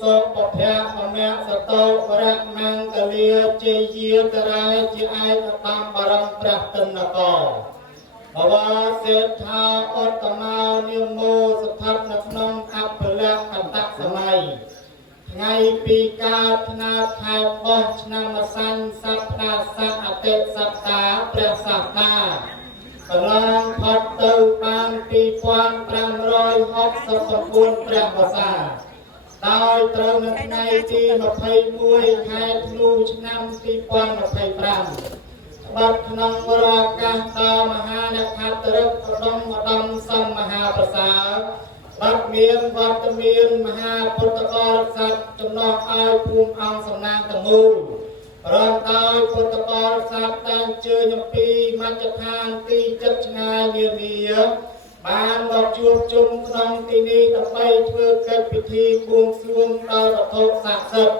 សុពភៈមៈសតោបរៈមង្គលាជ័យយាតរាយជាឯកតាមបរមព្រះទនកោបវាសេដ្ឋាអត្តមានិមោស្ថិតនៅក្នុងអពលៈអន្តសម័យថ្ងៃពីកើតឆ្នាំខែបោះឆ្នាំម្សាញ់សប្តាហ៍ស័កអតិសប្តាហ៍ព្រះសាស្តាកន្លងផុតទៅបាន2569ព្រះវស្សាដោយត្រូវនៅថ្ងៃទី21ខែធ្នូឆ្នាំ2025បាត់ក្នុងរកាសដល់មហានខត្តរិទ្ធឧត្តមសម្មហាប្រសាបាត់មានវត្តមានមហាពុទ្ធបរិស័ទចំណោះឲ្យភូមិអង្គសំណាងទាំងមូលព្រមដោយពុទ្ធបរិស័ទតែងជើញអំពីមជ្ឈដ្ឋានទីជិតឆ្ងាយនានាបានមកជួបជុំក្នុងទីនេះដើម្បីធ្វើកិច្ចពិធីបួងសួងដល់វត្ថុស័ក្តិសិទ្ធិ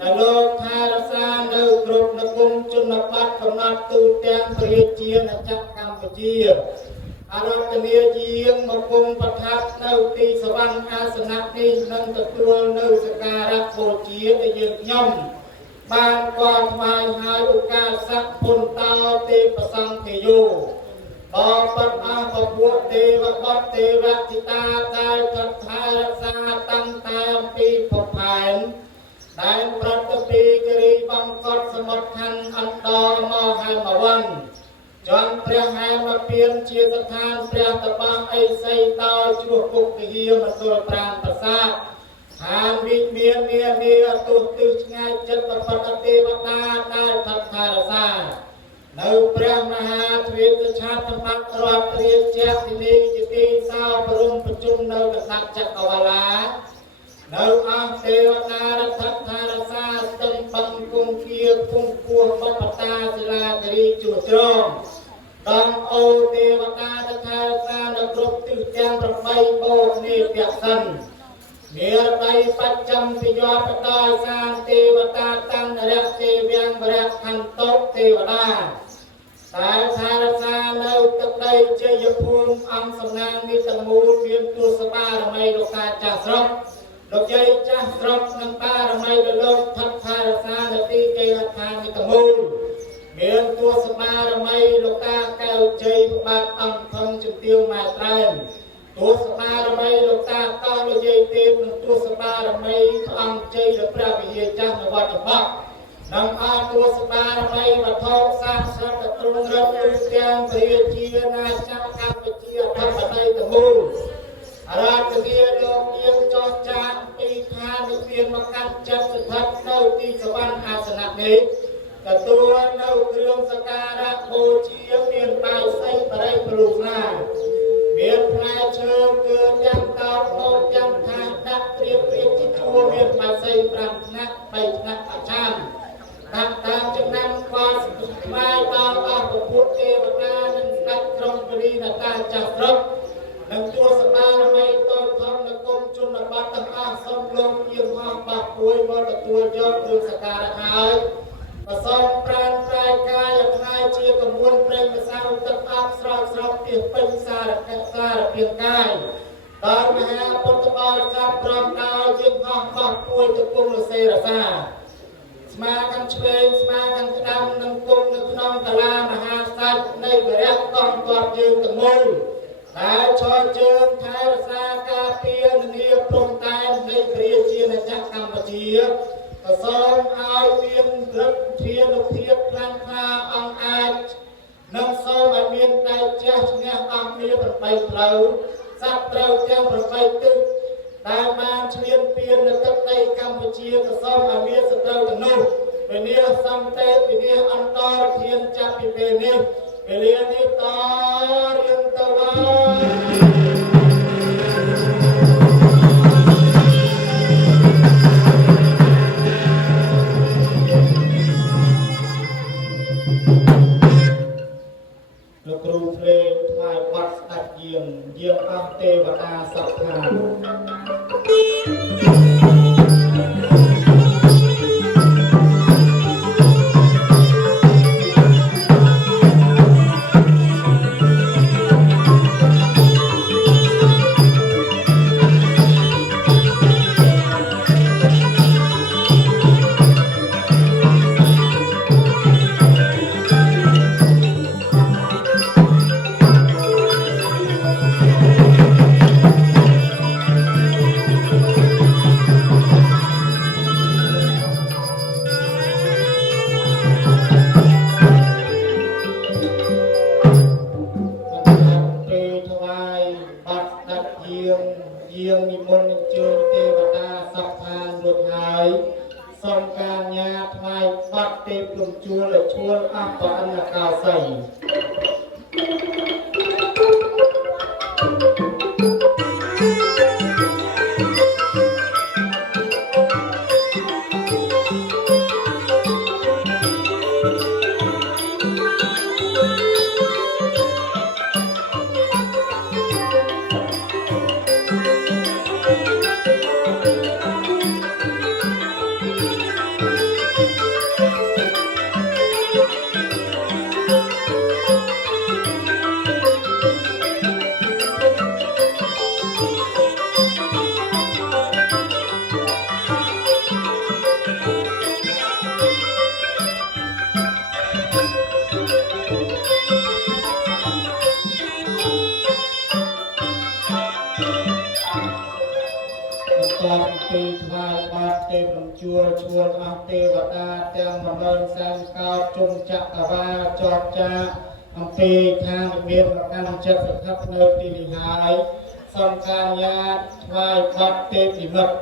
ដែលលោកថែរក្សានៅគ្រប់នគរជនបទកំណត់ទូទាំងប្រជាជាតិកម្ពុជាអរតនីយាងមកគង់ប្រថាប់នៅទីសវណ្ណអាសនៈនេះនឹងទទួលនៅសក្ការៈបូជាដែលយើងខ្ញុំបានគាល់ថ្វាយឲ្យឱកាសៈពុនតោទេពសង្ឃយោបបិទ្ធអពពួកទេវបុត្រទេវទិតាដែលថែរក្សាតាំងតែអំពីភពផែនដែលប្រតិពីគិរីបង្កត់សមុទ្រខណ្ឌអន្តរមហេមវ័នចន្ទព្រះហេមពៀនជាស្ថានព្រះតបៈអេសីតោជ្រោះគុកទាហាមណ្ឌលប្រាណប្រាសាទហានវិមាននានាទុទិឆ្ងាយចិត្តបពតទេវតាដែលថែរក្សានៅព្រះមហាទ្វេទឆាតមត្តរដ្ឋរាជទីនេះជាទីសោបរមប្រជុំនៅកណ្ដាប់ចក្រវាឡានៅអង្គទេវតារដ្ឋថែរក្សាស្ទឹងបឹងគង់គៀគង់គួរបបតាសិលាគិរីជួរជ្រងដំអូទេវតាដែលថែរក្សានៅគ្រប់ទិសទាំង8បូកនេះពសិនមេរដីបច្ចំពិយោបតោសានទេវតាតាំងរៈទេវងវរៈខន្តោទេវតាតែថែរក្សានៅទឹកដីជ័យភូមិអង្គសំណាងនេះទាំងមូលមានទូសបារមីលោកតាចាស់ស្រុកលោកយាយចាស់ស្រុកនិងបារមីលោកថែរក្សានៅទីគេហដ្ឋាននេះទាំងមូលមានទូសបារមីលោកតាកែវជ័យបាទអង្គធំជំទាវម៉ែត្រែនទូសបារមីលោកតាតោលោកយាយទេពនិងទូសបារមីអង្គជ័យលោកព្រះវិហារចាស់នៅវត្តបកនិងអរទូសបារមីវត្ថុសាស្ត្រទ្រង់រត់ទូទាំងប្រជាណាចក្រកម្ពុជាអធិបតេយ្យទាំងមូលអរតនីលោកយាងចោះចាកពីឋាននិព្វានមកកាន់ចិត្តស្ថិតនៅទីសវណ្ណអាសនៈនេះទទួលនៅគ្រឿងសក្ការៈបូជាមានបាយសីបរិយព្រលូស្លាមានផ្លែឈើគឺទាំងតោតោទាំងថាដាក់ត្រៀមព្រៀបជាជួរមានបាយសី5ថ្នាក់3ថ្នាក់អចារ្យតាមចំណាំខ្វល់ស្មាយដល់អស់ពពុទ្ធទេវតានិងស្ដេចក្រុងគិរីនតាចាស់ស្រុកនិងជួសបារមីតូចធំនៅគុំជនបទទាំងអស់សូមលោកជាងអស់បព្រួយមកទទួលយកគ្រឿងសក្ការៈហើយប្រសូមប្រានប្រាយកាយឲ្យខ្លាយជាកមួនព្រេងម្សៅទឹកអប់ស្រោចស្រពពីពេញសារៈសារពាកាយដោយមហាពុទ្ធបរិស័ទព្រមដោយជាងអស់បព្រួយទៅគុំរសេរសាស្មាខាងឆ្វេងស្មាខាងក្តាំនិងគុំនៅក្នុងតាលាមហាសាច់នៃវរៈកងទ័ពយើងទាំងមូលដែលឈរជើងថែរក្សាការពារនាព្រំដែននៃប្រជាណាចក្រកម្ពុជាក៏សូមឲ្យមានឫទ្ធិធានុភាពខ្លាំងក្លាអង្គអាចនិងសូមឲ្យមានដៃជះឈ្នះអង្គមាន8ផ្លូវសត្វត្រូវទាំង8ទិសដែលបានឈ្លានពាននៅទឹកដីកម្ពុជាក៏សូមឲ្យមានសត្រូវទាំងនោះវិនិច្ឆ័យសន្តិវិនិច្ឆ័យអន្តរធានចាប់ពីពេលនេះវេលានេះតរៀងទៅលោកគ្រូភ្លេងថ្វាយបទស្ដេចយាងអស់ទេវតាសព្វខាង រួចហើយសូមការញ៉ាថ្វាយបាត់ទេព្រំជួលឈួលអបអណ្ណកោសីពីថ្វាយបាតទេព្រំជួលឈួលអស់ទេវតាទាំង10000សែនកោជុំចក្រវាលចរចាអំពីខាងមានកម្មចិត្តស្ថិតនៅទីនេះហើយសូមការញាតថ្វាយបាតទេពិមិត្ត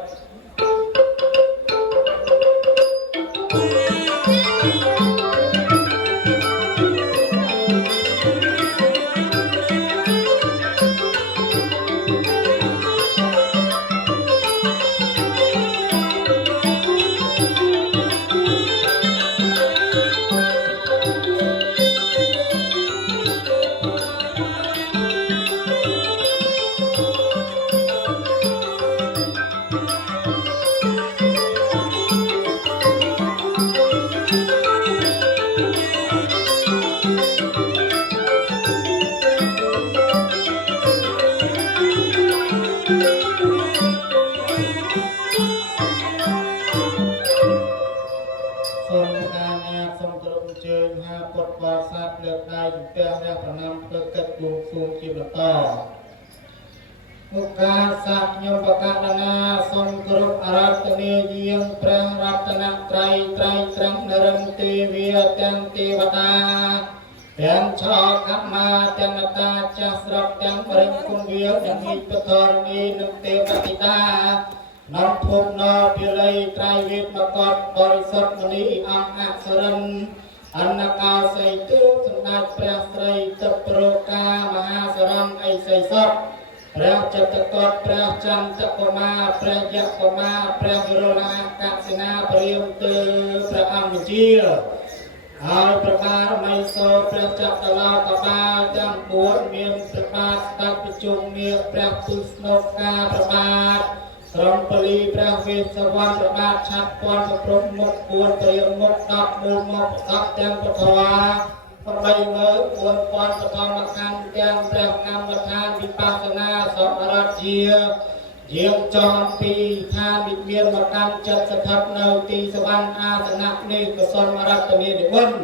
មុខាសាខ្ញុំបកណ្ណាសូមគោរពអារាធនាយាងព្រះរតនត្រ័យត្រៃត្រង់នរមទេវាទាំងទេវតាទាំងឆោខមាទាំងតាចាស់ស្រុកទាំងបរិគុណវាទាំងនិពធរនីនិងទេវតិតានាំភពណភិល័យត្រៃវេទមកតបរិសុទ្ធមនីអង្គអសរិនអណ្ណកោសីទូសម្ដេចព្រះស្រីទឹកប្រកាមហាសរងអីសីសពព្រះចិត្តកតព្រះចន្ទកុមារព្រះយកុមារព្រះវិរុណកសិនាព្រាមទើព្រះអង្គជាហើយប្រការមីសូព្រះចក្រឡោកបាលទាំង4មានព្រះបាទស្ដេចប្រជុំមាសព្រះពុស្ណោកាព្រះបាទត្រង់ពលីព្រះវេស្សវណ្ណព្រះបាទឆាត់ពាន់ប្រព្រំមុខ4ព្រាមមុខ10មូលមកប្រកបទាំងពធ84000បឋមកម្មទាំងព្រះកម្មដ្ឋានវិបស្សនាសម្រាប់យាងចង់ពីឋានវិមានមកកាន់ចិត្តស្ថិតនៅទីសវណ្ណអាសនៈនេះកសុលរតនានិមន្ត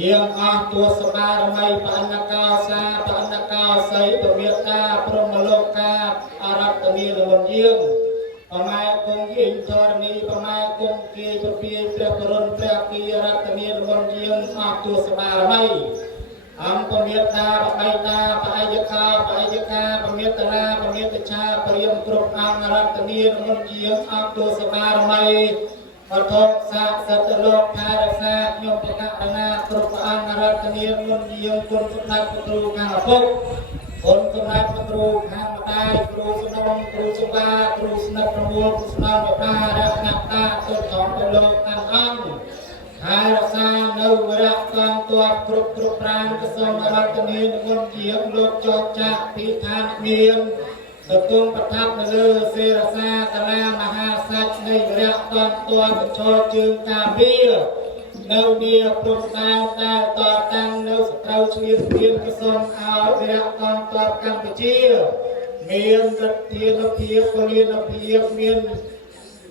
យាងអស់ទួសបារមីបអនកោសាបអនកោសីពមេតាព្រមលោកកាអរតនានិមន្តយាងបម៉ែគង់យិញធរណីបម៉ែគង់គៀពពាយព្រះបរុនព្រះគីរតនានិមន្តយាងអស់ទួសបារមីអង្គពមេតាបៃតាបអយកាបអយកាពមេតរាពមេតឆាព្រាមគ្រប់អង្គរតនានិមន្តយាងអស់ទួសបារមីអធិសាសតលោកថែរក្សាខ្ញុំបកណ្ណាគ្រប់អង្គរតនានិមន្តយាងគុណសម្ដេចព្រះគ្រូខាងឪពុកគុណសម្ដេចព្រះគ្រូខាងម្ដាយគ្រូសំណងគ្រូសុបាគ្រូស្និទ្ធប្រមូលគ្រូស្នងបបារតនតាសុខของព្រះលោកទាំងអង្គហើយរក្សានៅវរៈកងទ័ពគ្រប់ប្រាណកសុំរតនានិមន្តយាងលោកចោចាក់ពីឋានមានសង្គមប្រថាប់នៅលើសេរសាកលាមហាសាច់នៃវរៈកងទ័ពឈរជើងការពារនៅនីព្រំដែនដែលតតាំងនៅសត្រូវឈ្លានពានកសុំឲ្យវរៈកងទ័ពកម្ពុជាមានរដ្ឋាភិបាលពលិនភាពមាន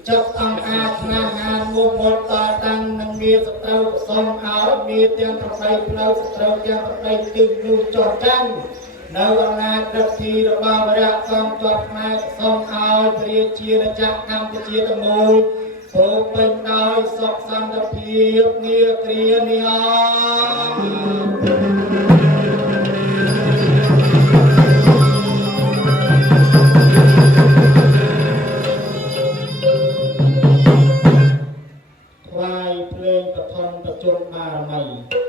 ចិត្តអង្គការស្នាហានមុខមុតតតាំងនឹងមានសត្រូវសុំឲ្យមានទាំងប្របីផ្លូវសត្រូវទាំងប្របីទិញនោះចោះចាញ់នៅអំណាចរដ្ឋារបស់វរៈកងទ័ពខ្មែរសុំឲ្យប្រជាជាតិកម្ពុជាទាំងមូលពោពេញដោយសុខសន្តិភាពនាគ្រានេះអ ជុំបារមី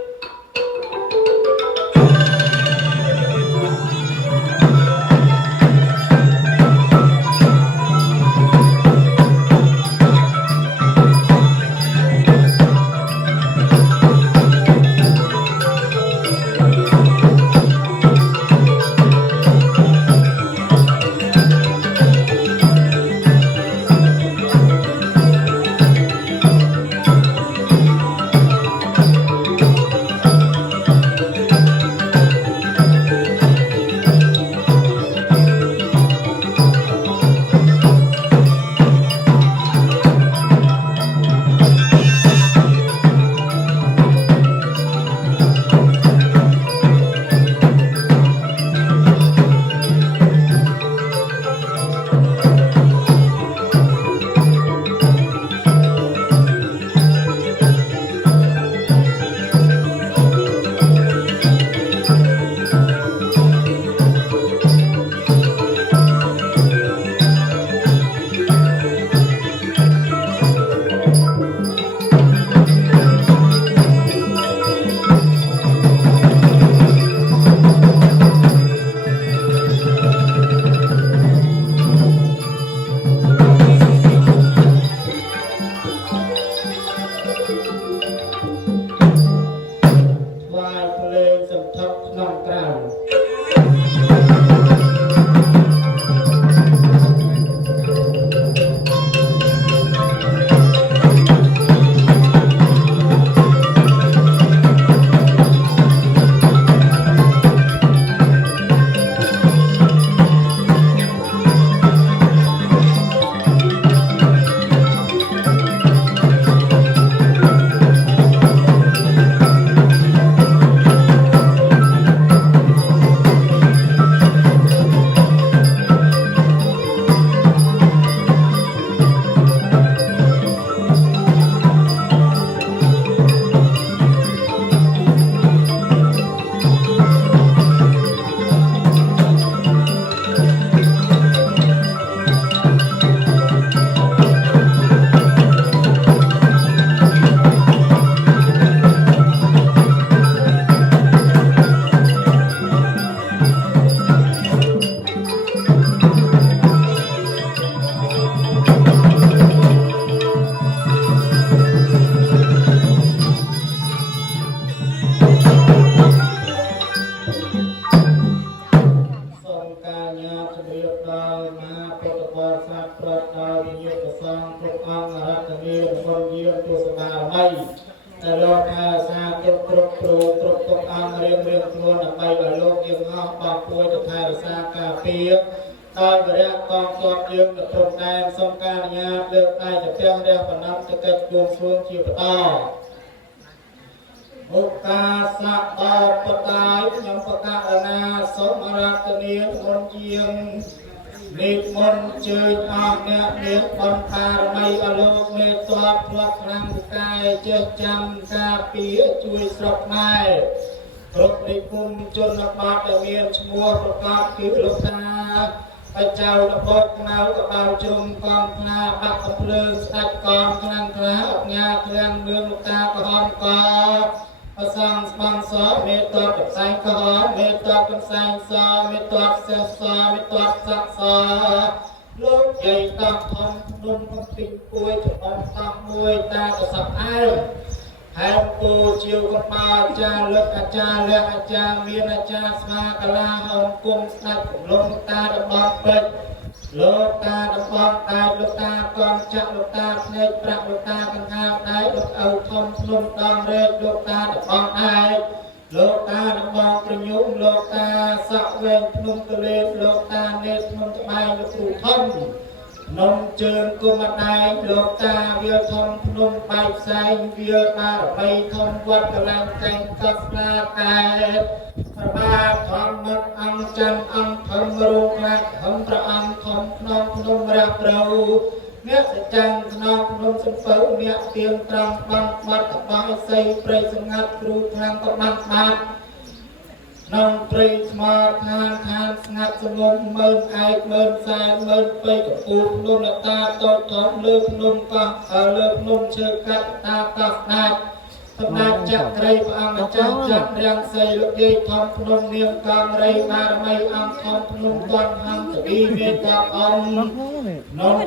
សម្ដេចចក្រៃព្រះអង្គម្ចាស់ចាត់រាំងសីលោកយាយធំភ្នំនាងកងរៃបារមីអង្គធំភ្នំទាន់ហង្សទីមេត្តាអង្គនំ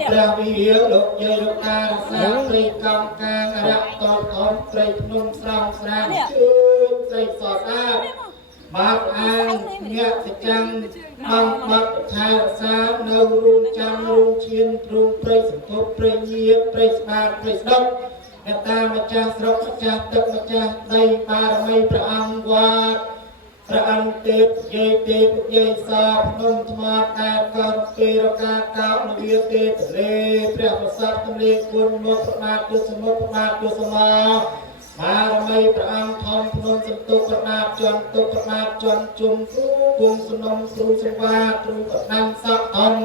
ព្រះវិហារលោកយាយលោកតារសាព្រៃកំកាងរៈតតធំព្រៃភ្នំស្រោងស្រានជឿនព្រៃសតអាបាក់អាងញាក់ចាំងអង្គបាត់ថារសានៅរូងចាំរូងឈៀនរូងព្រៃសន្ធប់ព្រៃញៀតព្រៃស្បាតព្រៃស្ដុកអ្នកតាម្ចាស់ស្រុកម្ចាស់ទឹកម្ចាស់ដីបារមីព្រះអង្គវត្តព្រះអង្គទេពយាយទេពយាយសោភ្នំថ្មកាកោពីរកាកោនវាទេទលេព្រះប្រសាទទលេគុណមកប្របាទទសមុខប្របាទទសមបារមីព្រះអង្គធំភ្នំសន្ទុកប្របាទជន់ទុកប្របាទជន់ជុំគ្រូគង់សំណុំគ្រូសេវាគ្រូប្រដាំសក់ធំ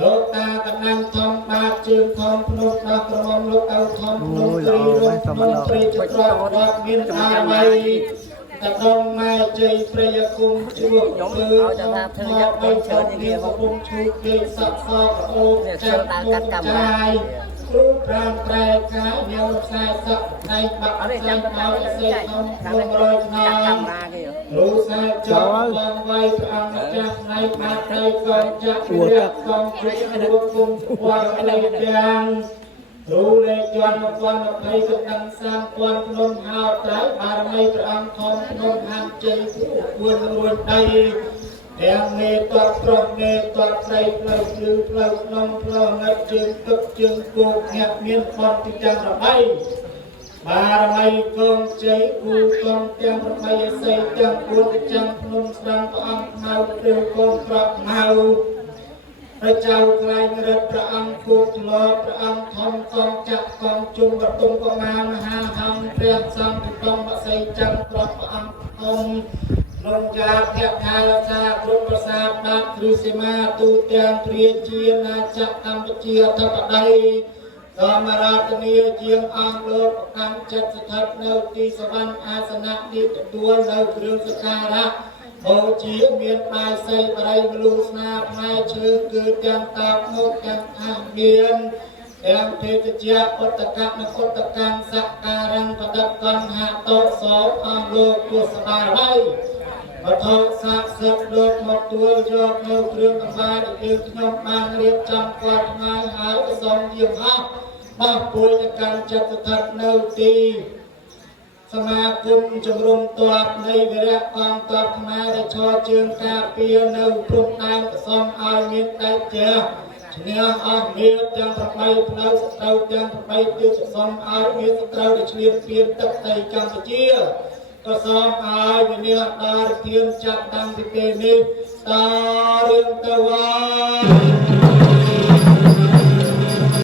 លោកតាកណ្ដាំធំបាតជើងធំភ្នំដល់ក្រមុំលោកឪធំភ្នំគ្រីរងភ្នំព្រៃចត្រគាត់មានអាមីតដងម៉ែជ័យព្រះយគុំជួបធ្វើធម៌បីជើងនេះគុំឈូកគេសក់សក់អូចាត់គុំចាយគ្រូប្រាំប្រែកាយញោមខ្សែសក់ដៃបាក់ផ្សេងឲ្យសេធំភ្នំរយថ្នមគ្រូសែចោលបងវៃព្រះអង្គម្ចាស់ណៃបាត់ដៃកងចាក់ព្រះកងជិះរួបគុំវល់លេយ៉ាងគ្រូលេខជាន់1020កណ្ដឹង3000ភ្នំហោត្រៃបារមីព្រះអង្គធំភ្នំហានជ័យគ្រូគួនរួយដីទាំងមេតតប្រុសមេតតស្រីផ្លូវភ្លឺផ្លូវក្នុងផ្លូវងឹតជើងទឹកជើងគោកញាក់មានផនពីទាំងរបីបារមីកងជ័យគូកងទាំងរបីអស័យទាំងពួនចាំភ្នំស្រាំព្រះអង្គខ្មៅព្រឹងកងក្រក់ខ្មៅព្រះចៅក្លែងរឹតព្រះអង្គគោកធ្លាប់ព្រះអង្គធំកងចាក់កងជុំប្រទុំកងាមហាហំព្រះសង្ឃធម្មអស័យចាំក្រក់ព្រះអង្គធំនំយ៉ាភៈខារសាគ្រប់ប្រសាទបាត់ទ្រឹសីមាទូទាំងព្រាជាណាចក្រកម្ពុជាអធិបតីសមរដ្ឋនីជាងអង្គលោកប្រកាន់ចិត្តស្ថិតនៅទីសវណ្ណអាសនៈនេះទទួលនៅគ្រឿងសក្ការៈបូជាមានបាយសីបរិយមលូស្នាផ្នែកជើងគឺទាំងតបមុខទាំងខាងមានទាំងភេទជ្ជៈឧត្តកៈនិងឧត្តកម្មសក្ការំបដិកន្ធហតោសោអង្គលោកពុសបារមីវត្ថុស័ក្តិសិទ្ធិលោកមកទួលយកនៅគ្រឿងកង្វាយដែលយើងខ្ញុំបានរៀបចំគាត់ថ្ងៃហើយសូមយាមអស់បោះពួយទៅកាន់ចិត្តស្ថិតនៅទីសមាគមជំរំទ័ពនៃវីរៈកងទ័ពខ្មែរដែលឈរជើងការពារនៅព្រំដែនប្រសំឲ្យមានតែជះឈ្នះអស់មានទាំង8ផ្លូវសត្រូវទាំង8ទិសប្រសំឲ្យមានសត្រូវដែលឆ្លៀតពៀនទឹកដីកម្ពុជាក៏សូមឲ្យវិនិច្ឆ័យដល់ធានចាប់តាំងពីពេលនេះតរៀងទៅវ៉ា